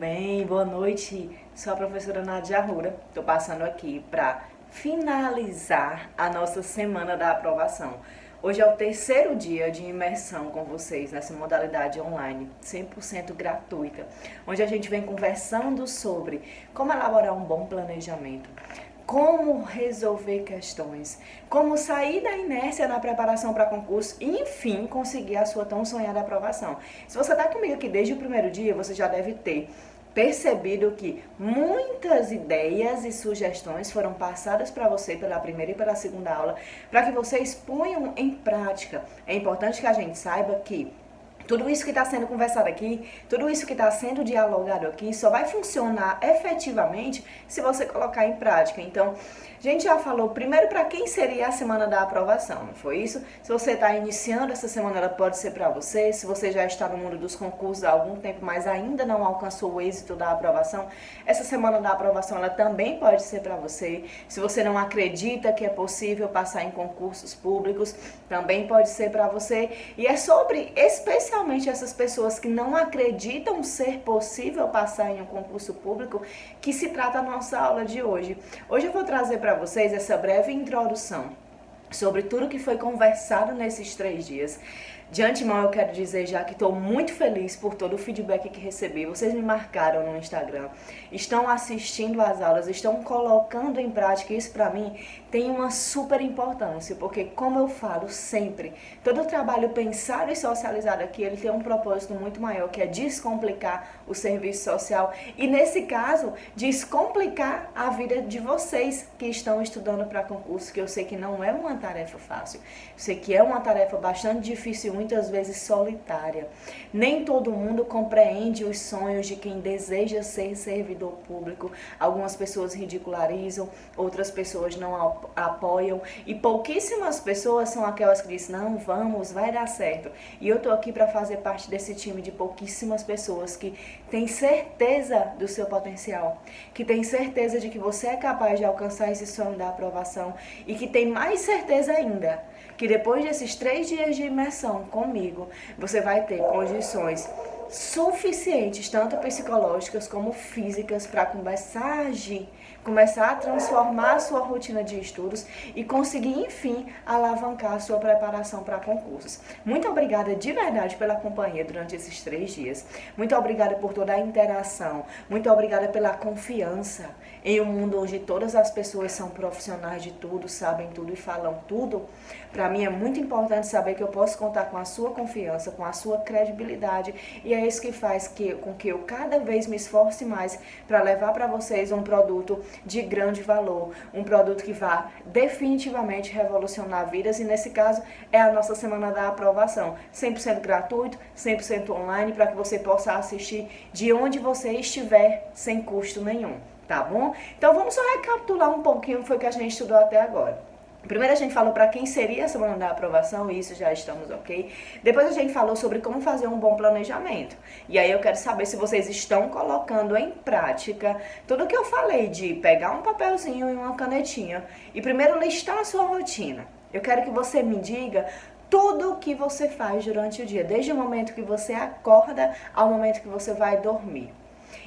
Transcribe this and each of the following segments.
bem? Boa noite. Sou a professora Nadia Arruda. Estou passando aqui para finalizar a nossa semana da aprovação. Hoje é o terceiro dia de imersão com vocês nessa modalidade online, 100% gratuita, onde a gente vem conversando sobre como elaborar um bom planejamento, como resolver questões, como sair da inércia na preparação para concurso e, enfim, conseguir a sua tão sonhada aprovação. Se você está comigo aqui desde o primeiro dia, você já deve ter percebido que muitas ideias e sugestões foram passadas para você pela primeira e pela segunda aula, para que vocês ponham em prática. É importante que a gente saiba que tudo isso que está sendo conversado aqui, tudo isso que está sendo dialogado aqui, só vai funcionar efetivamente se você colocar em prática. Então, a gente já falou primeiro para quem seria a semana da aprovação, não foi isso? Se você está iniciando essa semana, ela pode ser para você. Se você já está no mundo dos concursos há algum tempo, mas ainda não alcançou o êxito da aprovação, essa semana da aprovação ela também pode ser para você. Se você não acredita que é possível passar em concursos públicos, também pode ser para você. E é sobre especialmente essas pessoas que não acreditam ser possível passar em um concurso público que se trata a nossa aula de hoje. Hoje eu vou trazer para vocês essa breve introdução sobre tudo que foi conversado nesses 3 dias. De antemão eu quero dizer já que estou muito feliz por todo o feedback que recebi. Vocês me marcaram no Instagram, estão assistindo às aulas, estão colocando em prática. Isso para mim tem uma super importância, porque como eu falo sempre, todo o trabalho pensado e socializado aqui, ele tem um propósito muito maior, que é descomplicar o serviço social e, nesse caso, descomplicar a vida de vocês que estão estudando para concurso, que eu sei que não é uma tarefa fácil, eu sei que é uma tarefa bastante difícil, muitas vezes solitária. Nem todo mundo compreende os sonhos de quem deseja ser servidor público. Algumas pessoas ridicularizam, outras pessoas não apoiam e pouquíssimas pessoas são aquelas que dizem, não, vamos, vai dar certo. E eu tô aqui para fazer parte desse time de pouquíssimas pessoas que têm certeza do seu potencial, que têm certeza de que você é capaz de alcançar esse sonho da aprovação e que tem mais certeza ainda que depois desses 3 dias de imersão comigo, você vai ter condições suficientes, tanto psicológicas como físicas, para começar a agir, começar a transformar a sua rotina de estudos e conseguir, enfim, alavancar a sua preparação para concursos. Muito obrigada de verdade pela companhia durante esses 3 dias. Muito obrigada por toda a interação. Muito obrigada pela confiança em um mundo onde todas as pessoas são profissionais de tudo, sabem tudo e falam tudo. Para mim é muito importante saber que eu posso contar com a sua confiança, com a sua credibilidade, e é isso que faz com que eu cada vez me esforce mais para levar para vocês um produto de grande valor, um produto que vai definitivamente revolucionar vidas, e nesse caso é a nossa semana da aprovação, 100% gratuito, 100% online, para que você possa assistir de onde você estiver sem custo nenhum, tá bom? Então vamos só recapitular um pouquinho o que foi que a gente estudou até agora. Primeiro a gente falou para quem seria a semana da aprovação, e isso já estamos ok. Depois a gente falou sobre como fazer um bom planejamento. E aí eu quero saber se vocês estão colocando em prática tudo que eu falei de pegar um papelzinho e uma canetinha e primeiro listar a sua rotina. Eu quero que você me diga tudo o que você faz durante o dia, desde o momento que você acorda ao momento que você vai dormir.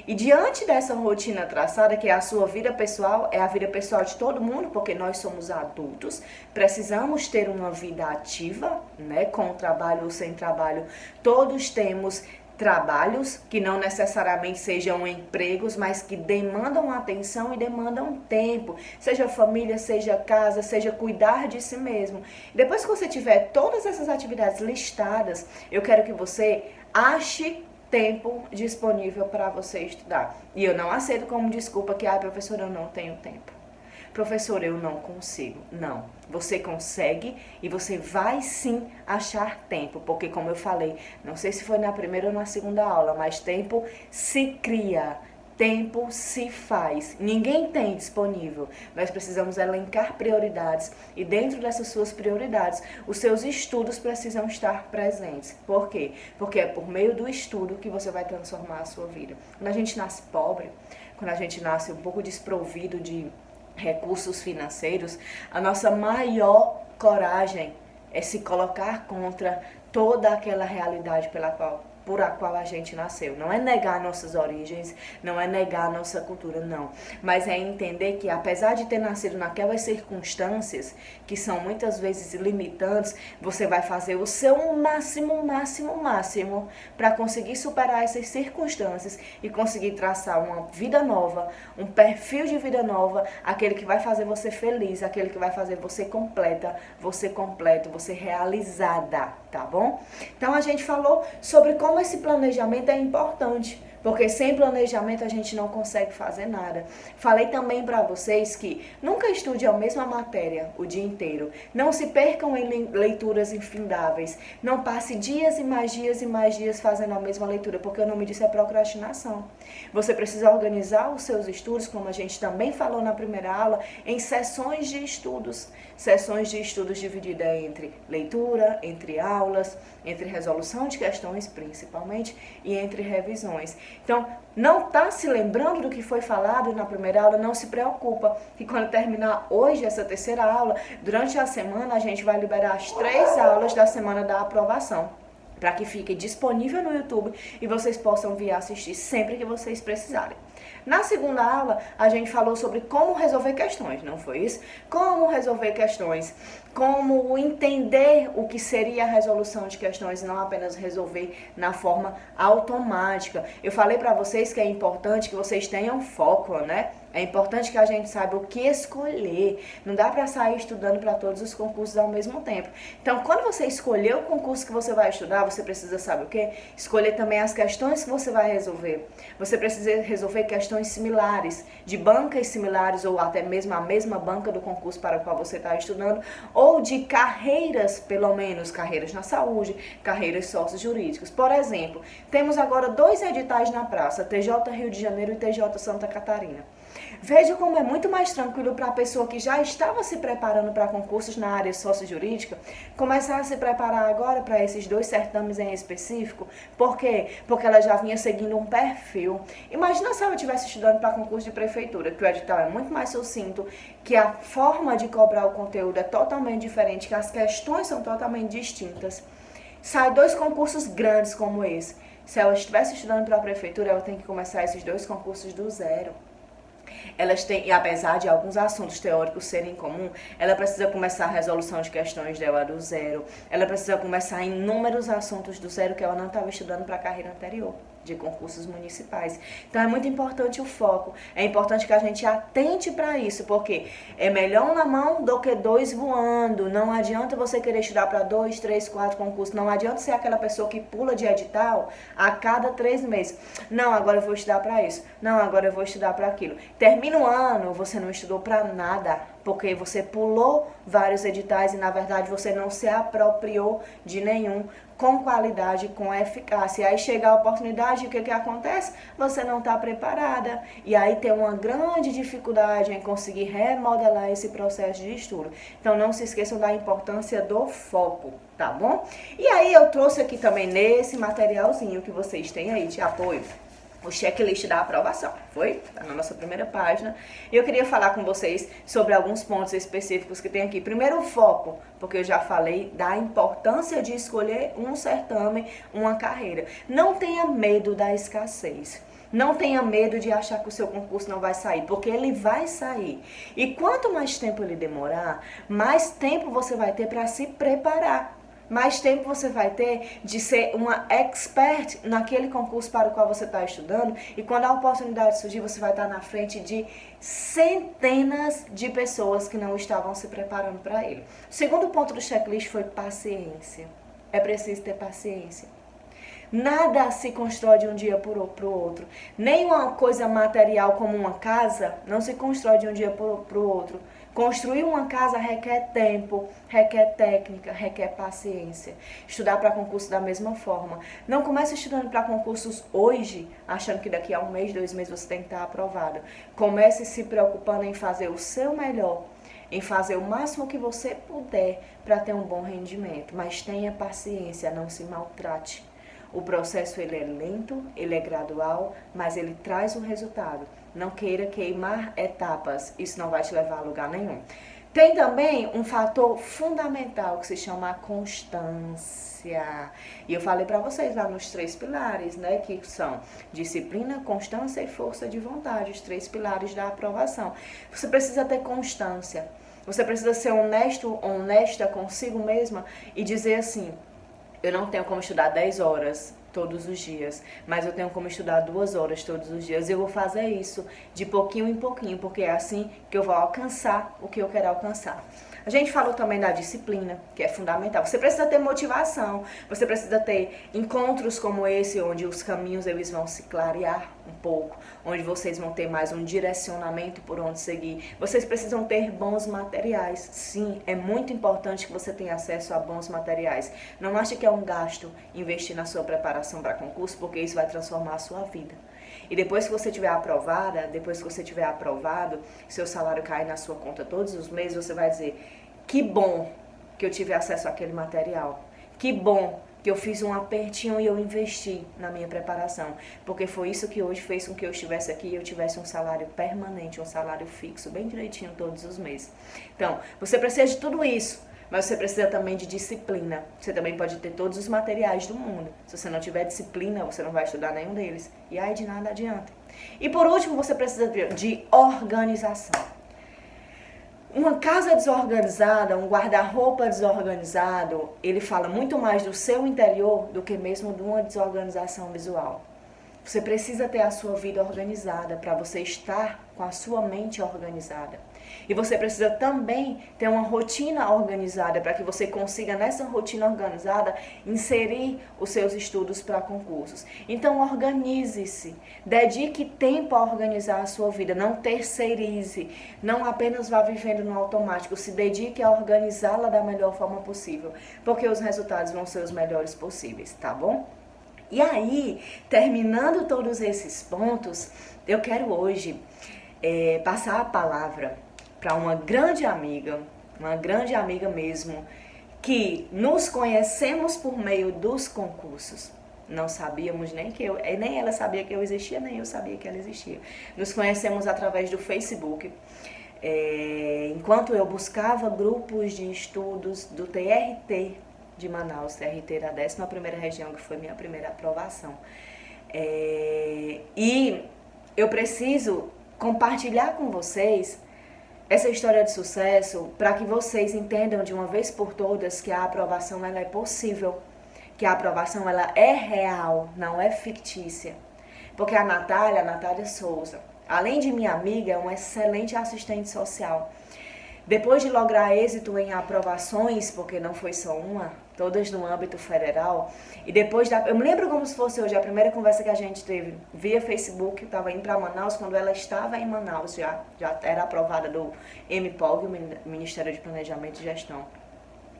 E diante dessa rotina traçada, que é a sua vida pessoal, é a vida pessoal de todo mundo, porque nós somos adultos, precisamos ter uma vida ativa, né, com trabalho ou sem trabalho. Todos temos trabalhos que não necessariamente sejam empregos, mas que demandam atenção e demandam tempo, seja família, seja casa, seja cuidar de si mesmo. Depois que você tiver todas essas atividades listadas, eu quero que você ache tempo disponível para você estudar. E eu não aceito como desculpa que, professora, eu não tenho tempo. Professora, eu não consigo. Não, você consegue e você vai sim achar tempo, porque como eu falei, não sei se foi na primeira ou na segunda aula, mas tempo se cria. Tempo se faz, ninguém tem disponível. Nós precisamos elencar prioridades e dentro dessas suas prioridades, os seus estudos precisam estar presentes. Por quê? Porque é por meio do estudo que você vai transformar a sua vida. Quando a gente nasce pobre, quando a gente nasce um pouco desprovido de recursos financeiros, a nossa maior coragem é se colocar contra toda aquela realidade pela qual por a qual a gente nasceu. Não é negar nossas origens, não é negar nossa cultura, não. Mas é entender que apesar de ter nascido naquelas circunstâncias, que são muitas vezes limitantes, você vai fazer o seu máximo para conseguir superar essas circunstâncias e conseguir traçar uma vida nova, um perfil de vida nova, aquele que vai fazer você feliz, aquele que vai fazer você completa, você completo, você realizada, tá bom? Então a gente falou sobre como esse planejamento é importante, porque sem planejamento a gente não consegue fazer nada. Falei também para vocês que nunca estude a mesma matéria o dia inteiro. Não se percam em leituras infindáveis. Não passe dias e mais dias e mais dias fazendo a mesma leitura, porque o nome disso é procrastinação. Você precisa organizar os seus estudos, como a gente também falou na primeira aula, em sessões de estudos. Sessões de estudos divididas entre leitura, entre aulas, entre resolução de questões, principalmente, e entre revisões. Então, não está se lembrando do que foi falado na primeira aula, não se preocupa, que quando terminar hoje essa terceira aula, durante a semana a gente vai liberar as 3 aulas da semana da aprovação, para que fique disponível no YouTube e vocês possam vir assistir sempre que vocês precisarem. Na segunda aula, a gente falou sobre como resolver questões, não foi isso? Como resolver questões, como entender o que seria a resolução de questões e não apenas resolver na forma automática. Eu falei para vocês que é importante que vocês tenham foco, né? É importante que a gente saiba o que escolher. Não dá para sair estudando para todos os concursos ao mesmo tempo. Então, quando você escolher o concurso que você vai estudar, você precisa saber o quê? Escolher também as questões que você vai resolver. Você precisa resolver questões similares, de bancas similares ou até mesmo a mesma banca do concurso para o qual você está estudando, ou de carreiras, pelo menos carreiras na saúde, carreiras sócio-jurídicas. Por exemplo, temos agora 2 editais na praça, TJ Rio de Janeiro e TJ Santa Catarina. Veja como é muito mais tranquilo para a pessoa que já estava se preparando para concursos na área sócio-jurídica começar a se preparar agora para esses 2 certames em específico. Por quê? Porque ela já vinha seguindo um perfil. Imagina se ela estivesse estudando para concurso de prefeitura, que o edital é muito mais sucinto, que a forma de cobrar o conteúdo é totalmente diferente, que as questões são totalmente distintas. Sai 2 concursos grandes como esse. Se ela estivesse estudando para a prefeitura, ela tem que começar esses 2 concursos do zero. Elas têm, e apesar de alguns assuntos teóricos serem comum, ela precisa começar a resolução de questões dela do zero. Ela precisa começar inúmeros assuntos do zero que ela não estava estudando para a carreira anterior, de concursos municipais. Então é muito importante o foco, é importante que a gente atente para isso, porque é melhor um na mão do que 2 voando. Não adianta você querer estudar para 2, 3, 4 concursos, não adianta ser aquela pessoa que pula de edital a cada 3 meses. Não, agora eu vou estudar para isso, não, agora eu vou estudar para aquilo. Termina o ano, você não estudou para nada, porque você pulou vários editais e na verdade você não se apropriou de nenhum com qualidade, com eficácia. Aí chega a oportunidade, o que acontece? Você não está preparada. E aí tem uma grande dificuldade em conseguir remodelar esse processo de estudo. Então não se esqueçam da importância do foco, tá bom? E aí eu trouxe aqui também nesse materialzinho que vocês têm aí de apoio, o checklist da aprovação, foi? Tá na nossa primeira página. E eu queria falar com vocês sobre alguns pontos específicos que tem aqui. Primeiro, o foco, porque eu já falei da importância de escolher um certame, uma carreira. Não tenha medo da escassez. Não tenha medo de achar que o seu concurso não vai sair, porque ele vai sair. E quanto mais tempo ele demorar, mais tempo você vai ter para se preparar. Mais tempo você vai ter de ser uma expert naquele concurso para o qual você está estudando, e quando a oportunidade surgir, você vai estar na frente de centenas de pessoas que não estavam se preparando para ele. O segundo ponto do checklist foi paciência. É preciso ter paciência. Nada se constrói de um dia para o outro. Nenhuma coisa material como uma casa não se constrói de um dia para o outro. Construir uma casa requer tempo, requer técnica, requer paciência. Estudar para concurso da mesma forma. Não comece estudando para concursos hoje, achando que daqui a 1 mês, 2 meses você tem que estar aprovado. Comece se preocupando em fazer o seu melhor, em fazer o máximo que você puder para ter um bom rendimento. Mas tenha paciência, não se maltrate. O processo ele é lento, ele é gradual, mas ele traz um resultado. Não queira queimar etapas, isso não vai te levar a lugar nenhum. Tem também um fator fundamental que se chama a constância. E eu falei para vocês lá nos 3 pilares, né, que são disciplina, constância e força de vontade, os 3 pilares da aprovação. Você precisa ter constância. Você precisa ser honesto, honesta consigo mesma e dizer assim: eu não tenho como estudar 10 horas todos os dias, mas eu tenho como estudar 2 horas todos os dias. Eu vou fazer isso de pouquinho em pouquinho, porque é assim que eu vou alcançar o que eu quero alcançar. A gente falou também da disciplina, que é fundamental. Você precisa ter motivação, você precisa ter encontros como esse, onde os caminhos eles vão se clarear um pouco, onde vocês vão ter mais um direcionamento por onde seguir. Vocês precisam ter bons materiais. Sim, é muito importante que você tenha acesso a bons materiais. Não ache que é um gasto investir na sua preparação para concurso, porque isso vai transformar a sua vida. E depois que você tiver aprovada, depois que você tiver aprovado, seu salário cair na sua conta todos os meses, você vai dizer: que bom que eu tive acesso àquele material. Que bom que eu fiz um apertinho e eu investi na minha preparação. Porque foi isso que hoje fez com que eu estivesse aqui e eu tivesse um salário permanente, um salário fixo, bem direitinho todos os meses. Então, você precisa de tudo isso. Mas você precisa também de disciplina. Você também pode ter todos os materiais do mundo. Se você não tiver disciplina, você não vai estudar nenhum deles. E aí de nada adianta. E por último, você precisa de organização. Uma casa desorganizada, um guarda-roupa desorganizado, ele fala muito mais do seu interior do que mesmo de uma desorganização visual. Você precisa ter a sua vida organizada para você estar com a sua mente organizada. E você precisa também ter uma rotina organizada para que você consiga, nessa rotina organizada, inserir os seus estudos para concursos. Então, organize-se. Dedique tempo a organizar a sua vida. Não terceirize. Não apenas vá vivendo no automático. Se dedique a organizá-la da melhor forma possível. Porque os resultados vão ser os melhores possíveis, tá bom? E aí, terminando todos esses pontos, eu quero hoje passar a palavra para uma grande amiga mesmo, que nos conhecemos por meio dos concursos. Não sabíamos nem ela sabia que eu existia, nem eu sabia que ela existia. Nos conhecemos através do Facebook. Enquanto eu buscava grupos de estudos do TRT de Manaus, TRT da 11ª região, que foi minha primeira aprovação. E eu preciso compartilhar com vocês essa história de sucesso para que vocês entendam de uma vez por todas que a aprovação ela é possível, que a aprovação ela é real, não é fictícia. Porque a Natália Souza, além de minha amiga, é uma excelente assistente social. Depois de lograr êxito em aprovações, porque não foi só uma, todas no âmbito federal, e depois eu me lembro como se fosse hoje, a primeira conversa que a gente teve via Facebook, eu estava indo para Manaus, quando ela estava em Manaus, já era aprovada do MPOG, o Ministério de Planejamento e Gestão.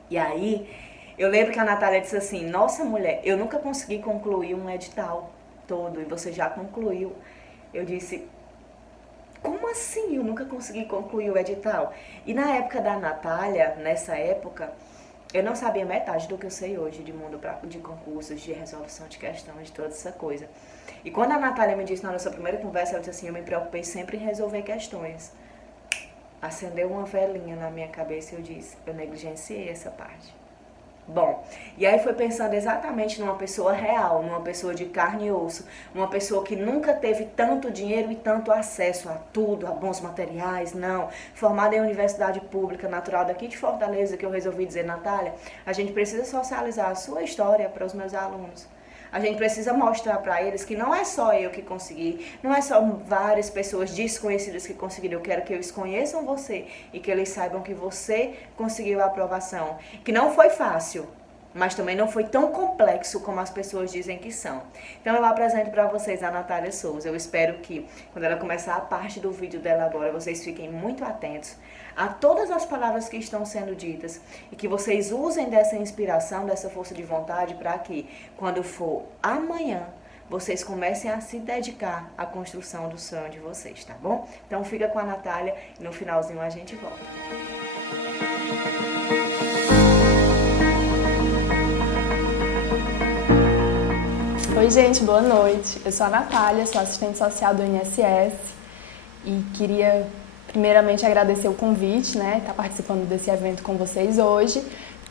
E aí, eu lembro que a Natália disse assim: nossa mulher, eu nunca consegui concluir um edital todo, e você já concluiu. Eu disse: como assim eu nunca consegui concluir o edital? E na época da Natália, nessa época, eu não sabia metade do que eu sei hoje de mundo de concursos, de resolução de questões, de toda essa coisa. E quando a Natália me disse na nossa primeira conversa, ela disse assim: eu me preocupei sempre em resolver questões. Acendeu uma velinha na minha cabeça e eu disse: eu negligenciei essa parte. Bom, e aí foi pensando exatamente numa pessoa real, numa pessoa de carne e osso, uma pessoa que nunca teve tanto dinheiro e tanto acesso a tudo, a bons materiais, não. Formada em universidade pública, natural daqui de Fortaleza, que eu resolvi dizer: Natália, a gente precisa socializar a sua história para os meus alunos. A gente precisa mostrar para eles que não é só eu que consegui, não é só várias pessoas desconhecidas que conseguiram. Eu quero que eles conheçam você e que eles saibam que você conseguiu a aprovação. Que não foi fácil, mas também não foi tão complexo como as pessoas dizem que são. Então eu apresento para vocês a Natália Souza. Eu espero que quando ela começar a parte do vídeo dela agora, vocês fiquem muito atentos a todas as palavras que estão sendo ditas e que vocês usem dessa inspiração, dessa força de vontade para que, quando for amanhã, vocês comecem a se dedicar à construção do sonho de vocês, tá bom? Então fica com a Natália e no finalzinho a gente volta. Oi gente, boa noite. Eu sou a Natália, sou assistente social do INSS e queria Primeiramente, agradecer o convite, né? Estar participando desse evento com vocês hoje.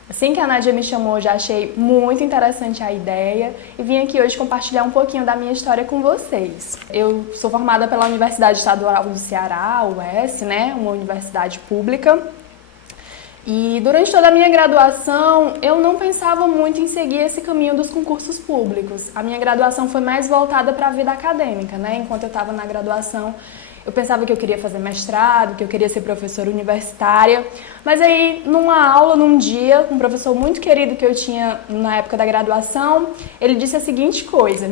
Assim que a Nádia me chamou, já achei muito interessante a ideia e vim aqui hoje compartilhar um pouquinho da minha história com vocês. Eu sou formada pela Universidade Estadual do Ceará, UES, né? Uma universidade pública. E durante toda a minha graduação, eu não pensava muito em seguir esse caminho dos concursos públicos. A minha graduação foi mais voltada para a vida acadêmica, né? Enquanto eu estava na graduação, eu pensava que eu queria fazer mestrado, que eu queria ser professora universitária. Mas aí, numa aula, num dia, um professor muito querido que eu tinha na época da graduação, ele me disse a seguinte coisa.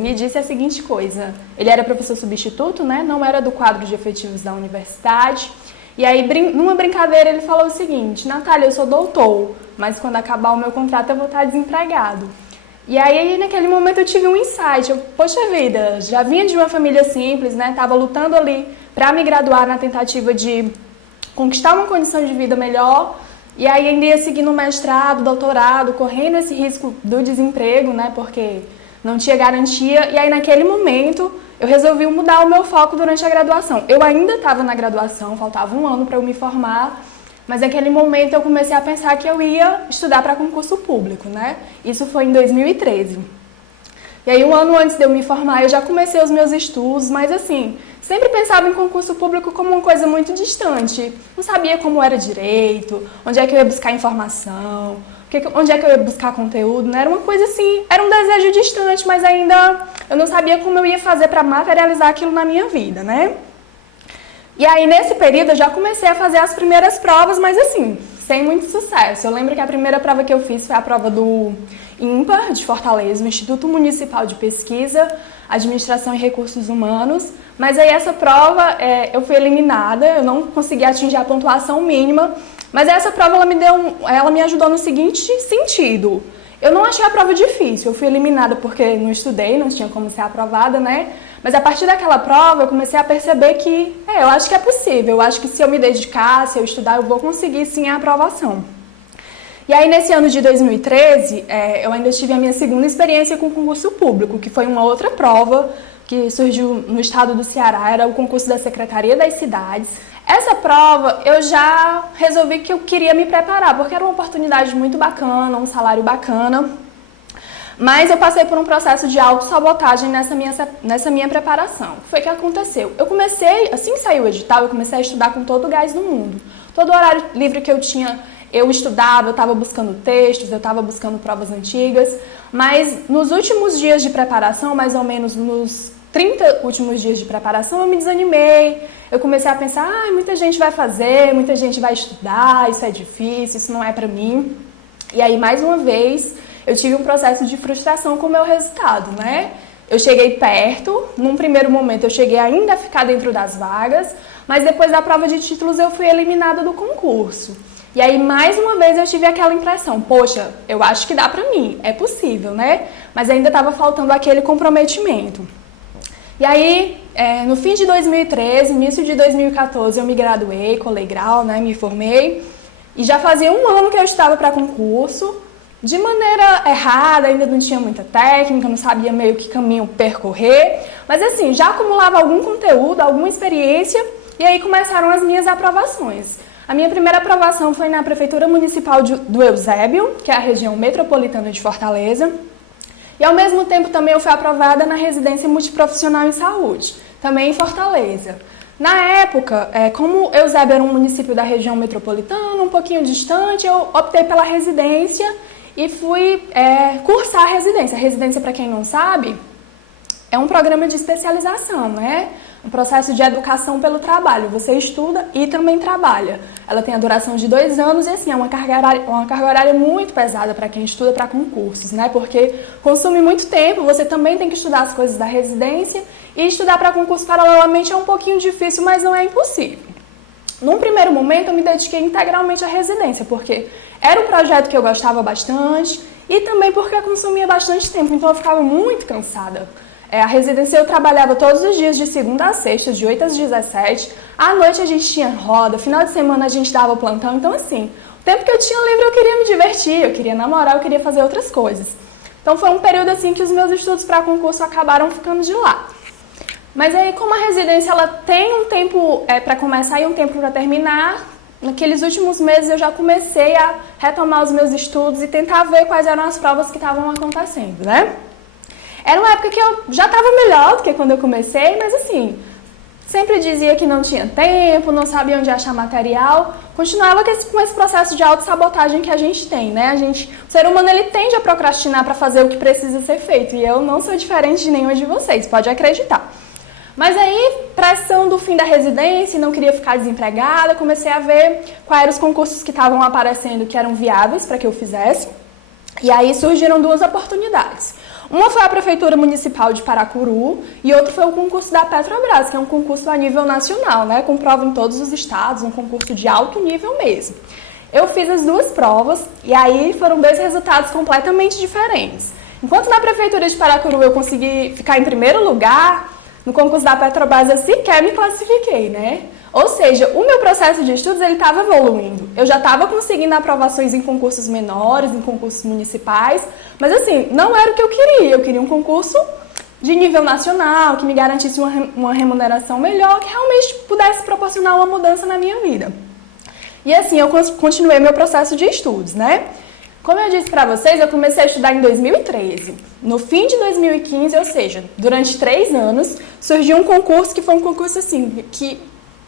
Ele era professor substituto, né? Não era do quadro de efetivos da universidade. E aí, numa brincadeira, ele falou o seguinte: Natália, eu sou doutor, mas quando acabar o meu contrato eu vou estar desempregado. E aí, naquele momento, eu tive um insight. Poxa vida, já vinha de uma família simples, né? Tava lutando ali para me graduar na tentativa de conquistar uma condição de vida melhor. E aí, ainda ia seguindo mestrado, doutorado, correndo esse risco do desemprego, né? Porque não tinha garantia. E aí, naquele momento, eu resolvi mudar o meu foco durante a graduação. Eu ainda estava na graduação, faltava um ano para eu me formar. Mas naquele momento eu comecei a pensar que eu ia estudar para concurso público, né? Isso foi em 2013. E aí, um ano antes de eu me formar, eu já comecei os meus estudos, mas assim, sempre pensava em concurso público como uma coisa muito distante. Não sabia como era direito, onde é que eu ia buscar informação, onde é que eu ia buscar conteúdo, né? Era uma coisa assim, era um desejo distante, mas ainda eu não sabia como eu ia fazer para materializar aquilo na minha vida, né? E aí, nesse período, eu já comecei a fazer as primeiras provas, mas assim, sem muito sucesso. Eu lembro que a primeira prova que eu fiz foi a prova do IMPA, de Fortaleza, o Instituto Municipal de Pesquisa, Administração e Recursos Humanos. Mas aí, essa prova, eu fui eliminada, eu não consegui atingir a pontuação mínima. Mas essa prova, ela me ajudou no seguinte sentido. Eu não achei a prova difícil, eu fui eliminada porque não estudei, não tinha como ser aprovada, né? Mas a partir daquela prova eu comecei a perceber que, eu acho que é possível, eu acho que se eu me dedicar, se eu estudar, eu vou conseguir sim a aprovação. E aí nesse ano de 2013, eu ainda tive a minha segunda experiência com concurso público, que foi uma outra prova que surgiu no estado do Ceará, era o concurso da Secretaria das Cidades. Essa prova eu já resolvi que eu queria me preparar, porque era uma oportunidade muito bacana, um salário bacana. Mas eu passei por um processo de autossabotagem nessa minha preparação. O que foi que aconteceu? Eu comecei, assim que saiu o edital, eu comecei a estudar com todo o gás do mundo. Todo o horário livre que eu tinha, eu estudava, eu estava buscando textos, eu estava buscando provas antigas. Mas nos últimos dias de preparação, mais ou menos nos 30 últimos dias de preparação, eu me desanimei. Eu comecei a pensar, muita gente vai fazer, muita gente vai estudar, isso é difícil, isso não é pra mim. E aí, mais uma vez, eu tive um processo de frustração com o meu resultado, né? Eu cheguei perto, num primeiro momento eu cheguei ainda a ficar dentro das vagas, mas depois da prova de títulos eu fui eliminada do concurso. E aí, mais uma vez, eu tive aquela impressão, poxa, eu acho que dá pra mim, é possível, né? Mas ainda estava faltando aquele comprometimento. E aí, no fim de 2013, início de 2014, eu me graduei, colei grau, né? Me formei. E já fazia um ano que eu estudava para concurso, de maneira errada, ainda não tinha muita técnica, não sabia meio que caminho percorrer. Mas assim, já acumulava algum conteúdo, alguma experiência, e aí começaram as minhas aprovações. A minha primeira aprovação foi na Prefeitura Municipal do Eusébio, que é a região metropolitana de Fortaleza. E ao mesmo tempo também eu fui aprovada na Residência Multiprofissional em Saúde, também em Fortaleza. Na época, como Eusébio era um município da região metropolitana, um pouquinho distante, eu optei pela residência e fui cursar a residência. A residência, para quem não sabe, é um programa de especialização, né? Um processo de educação pelo trabalho. Você estuda e também trabalha. Ela tem a duração de 2 anos e assim, é uma carga horária muito pesada para quem estuda para concursos, né? Porque consome muito tempo, você também tem que estudar as coisas da residência e estudar para concurso paralelamente é um pouquinho difícil, mas não é impossível. Num primeiro momento, eu me dediquei integralmente à residência, porque era um projeto que eu gostava bastante e também porque consumia bastante tempo, então eu ficava muito cansada. A residência eu trabalhava todos os dias, de segunda a sexta, de 8 às 17. À noite a gente tinha roda, final de semana a gente dava plantão. Então, assim, o tempo que eu tinha livre eu queria me divertir, eu queria namorar, eu queria fazer outras coisas. Então, foi um período assim que os meus estudos para concurso acabaram ficando de lado. Mas aí, como a residência ela tem um tempo para começar e um tempo para terminar, naqueles últimos meses eu já comecei a retomar os meus estudos e tentar ver quais eram as provas que estavam acontecendo, né? Era uma época que eu já estava melhor do que quando eu comecei, mas assim, sempre dizia que não tinha tempo, não sabia onde achar material, continuava com esse processo de autossabotagem que a gente tem, né? O ser humano ele tende a procrastinar para fazer o que precisa ser feito, e eu não sou diferente de nenhum de vocês, pode acreditar. Mas aí, pressão do fim da residência, não queria ficar desempregada, comecei a ver quais eram os concursos que estavam aparecendo que eram viáveis para que eu fizesse. E aí surgiram duas oportunidades. Uma foi a Prefeitura Municipal de Paracuru e outra foi o concurso da Petrobras, que é um concurso a nível nacional, né, com prova em todos os estados, um concurso de alto nível mesmo. Eu fiz as duas provas e aí foram dois resultados completamente diferentes. Enquanto na Prefeitura de Paracuru eu consegui ficar em primeiro lugar, no concurso da Petrobras eu sequer me classifiquei, né? Ou seja, o meu processo de estudos ele estava evoluindo. Eu já estava conseguindo aprovações em concursos menores, em concursos municipais, mas assim, não era o que eu queria. Eu queria um concurso de nível nacional, que me garantisse uma remuneração melhor, que realmente pudesse proporcionar uma mudança na minha vida. E assim, eu continuei meu processo de estudos, né? Como eu disse para vocês, eu comecei a estudar em 2013. No fim de 2015, ou seja, durante 3 anos, surgiu um concurso que foi um concurso assim, que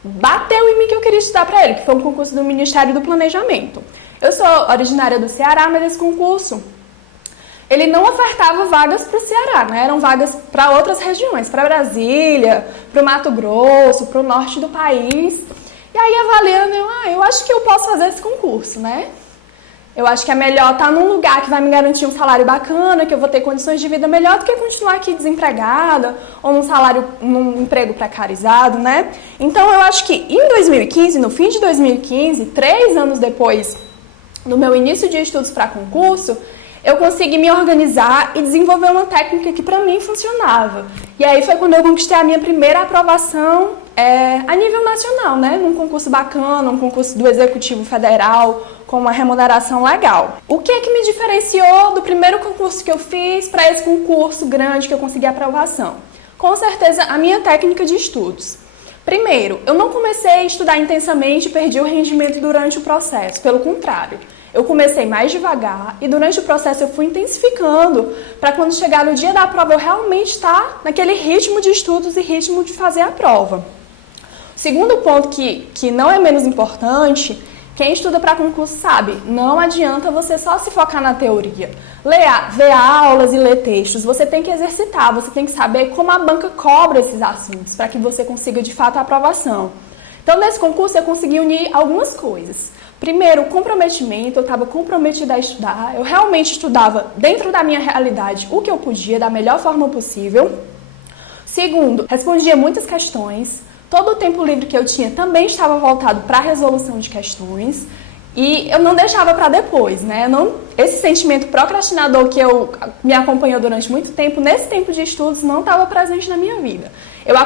bateu em mim que eu queria estudar para ele, que foi um concurso do Ministério do Planejamento. Eu sou originária do Ceará, mas esse concurso, ele não ofertava vagas para o Ceará, né? Eram vagas para outras regiões, para Brasília, para o Mato Grosso, para o norte do país. E aí, avaliando, eu acho que eu posso fazer esse concurso, né? Eu acho que é melhor estar num lugar que vai me garantir um salário bacana, que eu vou ter condições de vida melhor do que continuar aqui desempregada ou num emprego precarizado, né? Então, eu acho que em 2015, no fim de 2015, 3 anos depois do meu início de estudos para concurso, eu consegui me organizar e desenvolver uma técnica que para mim funcionava. E aí foi quando eu conquistei a minha primeira aprovação a nível nacional, né? Num concurso bacana, um concurso do Executivo Federal, com uma remuneração legal. O que é que me diferenciou do primeiro concurso que eu fiz para esse concurso grande que eu consegui aprovação? Com certeza, a minha técnica de estudos. Primeiro, eu não comecei a estudar intensamente e perdi o rendimento durante o processo. Pelo contrário, eu comecei mais devagar e durante o processo eu fui intensificando para quando chegar no dia da prova eu realmente estar naquele ritmo de estudos e ritmo de fazer a prova. Segundo ponto que não é menos importante, quem estuda para concurso sabe, não adianta você só se focar na teoria. Ver aulas e ler textos, você tem que exercitar, você tem que saber como a banca cobra esses assuntos para que você consiga de fato a aprovação. Então nesse concurso eu consegui unir algumas coisas. Primeiro, o comprometimento, eu estava comprometida a estudar, eu realmente estudava dentro da minha realidade o que eu podia, da melhor forma possível. Segundo, respondia muitas questões. Todo o tempo livre que eu tinha também estava voltado para a resolução de questões e eu não deixava para depois, né? Esse sentimento procrastinador que me acompanhou durante muito tempo, nesse tempo de estudos, não estava presente na minha vida. Eu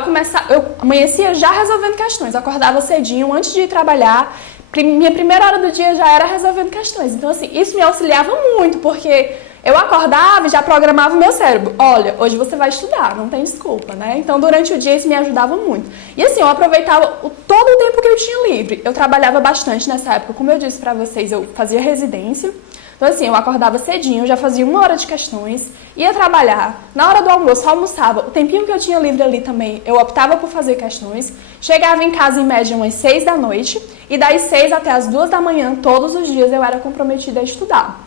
amanhecia já resolvendo questões, acordava cedinho, antes de ir trabalhar, minha primeira hora do dia já era resolvendo questões. Então, assim, isso me auxiliava muito, porque eu acordava e já programava o meu cérebro. Olha, hoje você vai estudar, não tem desculpa, né? Então, durante o dia, isso me ajudava muito. E assim, eu aproveitava todo o tempo que eu tinha livre. Eu trabalhava bastante nessa época. Como eu disse pra vocês, eu fazia residência. Então, assim, eu acordava cedinho, já fazia 1 hora de questões, ia trabalhar. Na hora do almoço, almoçava. O tempinho que eu tinha livre ali também, eu optava por fazer questões. Chegava em casa, em média, umas 6 da noite. E das 6 até as 2 da manhã, todos os dias, eu era comprometida a estudar.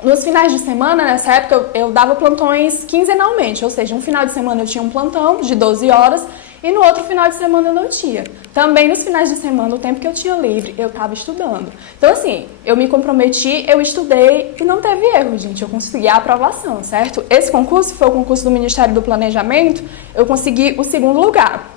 Nos finais de semana, nessa época, eu dava plantões quinzenalmente, ou seja, um final de semana eu tinha um plantão de 12 horas e no outro final de semana eu não tinha. Também nos finais de semana, o tempo que eu tinha livre, eu estava estudando. Então, assim, eu me comprometi, eu estudei e não teve erro, gente, eu consegui a aprovação, certo? Esse concurso foi o concurso do Ministério do Planejamento, eu consegui o 2º lugar.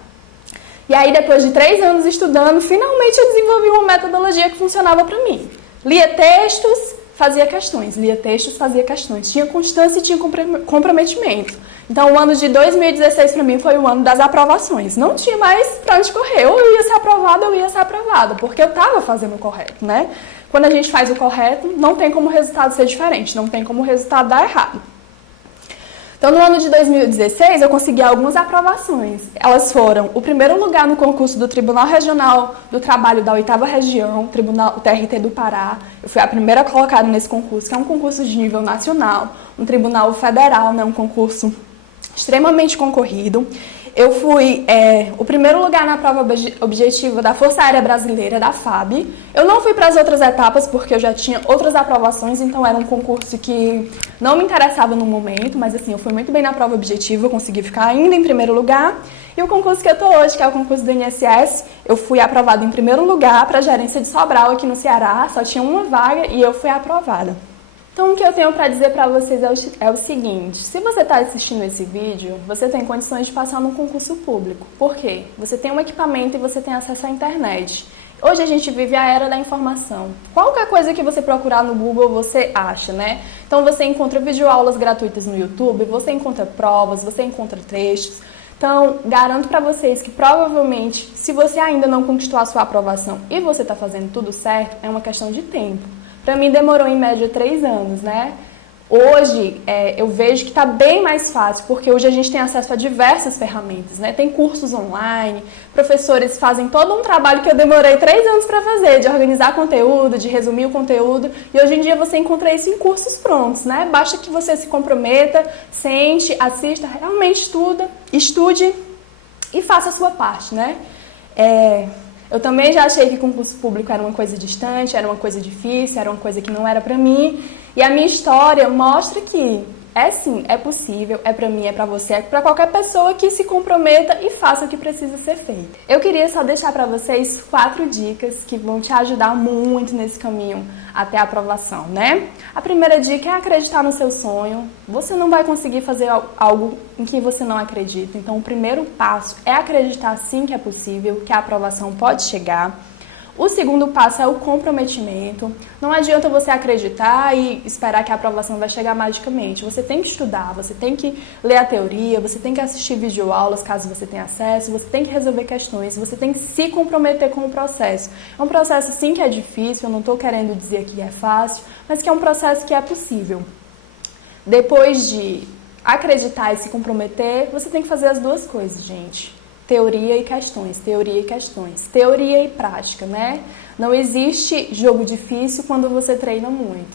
E aí, depois de 3 anos estudando, finalmente eu desenvolvi uma metodologia que funcionava para mim. Lia textos, fazia questões, lia textos, fazia questões. Tinha constância e tinha comprometimento. Então, o ano de 2016 para mim foi o ano das aprovações. Não tinha mais para onde correr. Ou eu ia ser aprovada ou eu ia ser aprovada, porque eu estava fazendo o correto, né? Quando a gente faz o correto, não tem como o resultado ser diferente, não tem como o resultado dar errado. Então, no ano de 2016, eu consegui algumas aprovações. Elas foram o primeiro lugar no concurso do Tribunal Regional do Trabalho da 8ª Região, o TRT do Pará. Eu fui a primeira colocada nesse concurso, que é um concurso de nível nacional, um tribunal federal, né, um concurso extremamente concorrido. Eu fui o primeiro lugar na prova objetiva da Força Aérea Brasileira, da FAB. Eu não fui para as outras etapas porque eu já tinha outras aprovações, então era um concurso que não me interessava no momento, mas assim, eu fui muito bem na prova objetiva, eu consegui ficar ainda em primeiro lugar. E o concurso que eu estou hoje, que é o concurso do INSS, eu fui aprovada em primeiro lugar para a gerência de Sobral aqui no Ceará, só tinha uma vaga e eu fui aprovada. Então, o que eu tenho para dizer para vocês é o seguinte: se você está assistindo esse vídeo, você tem condições de passar num concurso público. Por quê? Você tem um equipamento e você tem acesso à internet. Hoje a gente vive a era da informação. Qualquer coisa que você procurar no Google, você acha, né? Então, você encontra videoaulas gratuitas no YouTube, você encontra provas, você encontra textos. Então, garanto para vocês que provavelmente, se você ainda não conquistou a sua aprovação e você está fazendo tudo certo, é uma questão de tempo. Para mim demorou em média 3 anos, né? Hoje eu vejo que está bem mais fácil, porque hoje a gente tem acesso a diversas ferramentas, né? Tem cursos online, professores fazem todo um trabalho que eu demorei 3 anos para fazer, de organizar conteúdo, de resumir o conteúdo, e hoje em dia você encontra isso em cursos prontos, né? Basta que você se comprometa, sente, assista, realmente estude e faça a sua parte, né? Eu também já achei que concurso público era uma coisa distante, era uma coisa difícil, era uma coisa que não era pra mim. E a minha história mostra que sim, é possível, é pra mim, é pra você, é pra qualquer pessoa que se comprometa e faça o que precisa ser feito. Eu queria só deixar pra vocês 4 dicas que vão te ajudar muito nesse caminho até a aprovação, né? A primeira dica é acreditar no seu sonho. Você não vai conseguir fazer algo em que você não acredita. Então, o primeiro passo é acreditar sim que é possível, que a aprovação pode chegar. O segundo passo é o comprometimento. Não adianta você acreditar e esperar que a aprovação vai chegar magicamente. Você tem que estudar, você tem que ler a teoria, você tem que assistir videoaulas caso você tenha acesso, você tem que resolver questões, você tem que se comprometer com o processo. É um processo sim que é difícil, eu não estou querendo dizer que é fácil, mas que é um processo que é possível. Depois de acreditar e se comprometer, você tem que fazer as duas coisas, gente. Teoria e questões, teoria e questões, teoria e prática, né? Não existe jogo difícil quando você treina muito.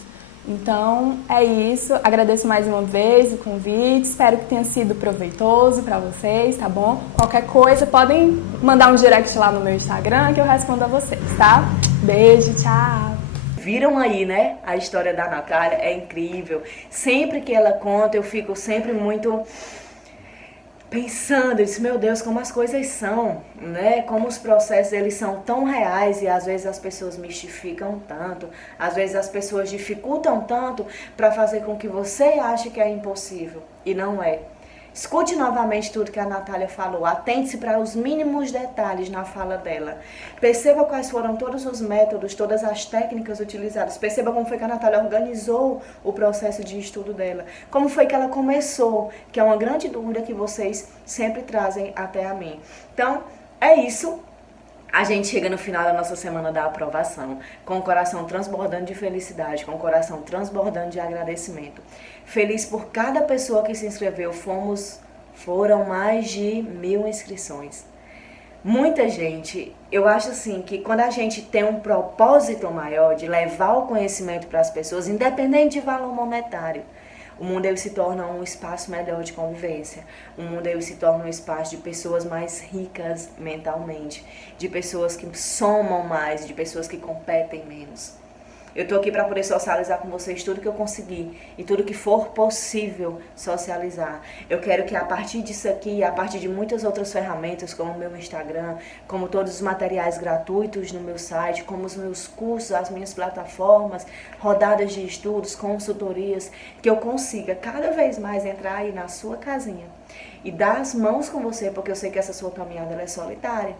Então, é isso. Agradeço mais uma vez o convite. Espero que tenha sido proveitoso para vocês, tá bom? Qualquer coisa, podem mandar um direct lá no meu Instagram que eu respondo a vocês, tá? Beijo, tchau! Viram aí, né? A história da Natália é incrível. Sempre que ela conta, eu fico sempre muito pensando, eu disse, meu Deus, como as coisas são, né? Como os processos, eles são tão reais e às vezes as pessoas mistificam tanto, às vezes as pessoas dificultam tanto para fazer com que você ache que é impossível e não é. Escute novamente tudo que a Natália falou, atente-se para os mínimos detalhes na fala dela. Perceba quais foram todos os métodos, todas as técnicas utilizadas. Perceba como foi que a Natália organizou o processo de estudo dela. Como foi que ela começou, que é uma grande dúvida que vocês sempre trazem até a mim. Então, é isso. A gente chega no final da nossa semana da aprovação, com o coração transbordando de felicidade, com o coração transbordando de agradecimento. Feliz por cada pessoa que se inscreveu, foram mais de 1000 inscrições. Muita gente, eu acho assim que quando a gente tem um propósito maior de levar o conhecimento para as pessoas, independente de valor monetário, o mundo ele se torna um espaço melhor de convivência. O mundo ele se torna um espaço de pessoas mais ricas mentalmente, de pessoas que somam mais, de pessoas que competem menos. Eu estou aqui para poder socializar com vocês tudo que eu conseguir e tudo que for possível socializar. Eu quero que a partir disso aqui, a partir de muitas outras ferramentas, como o meu Instagram, como todos os materiais gratuitos no meu site, como os meus cursos, as minhas plataformas, rodadas de estudos, consultorias, que eu consiga cada vez mais entrar aí na sua casinha e dar as mãos com você, porque eu sei que essa sua caminhada ela é solitária.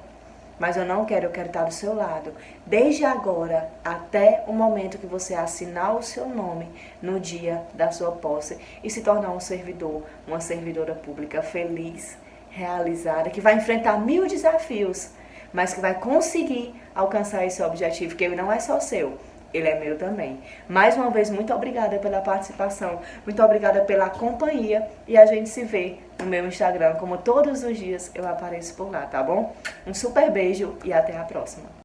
Mas eu quero estar do seu lado, desde agora até o momento que você assinar o seu nome no dia da sua posse e se tornar um servidor, uma servidora pública feliz, realizada, que vai enfrentar 1000 desafios, mas que vai conseguir alcançar esse objetivo, que ele não é só seu, ele é meu também. Mais uma vez, muito obrigada pela participação, muito obrigada pela companhia e a gente se vê no meu Instagram, como todos os dias eu apareço por lá, tá bom? Um super beijo e até a próxima.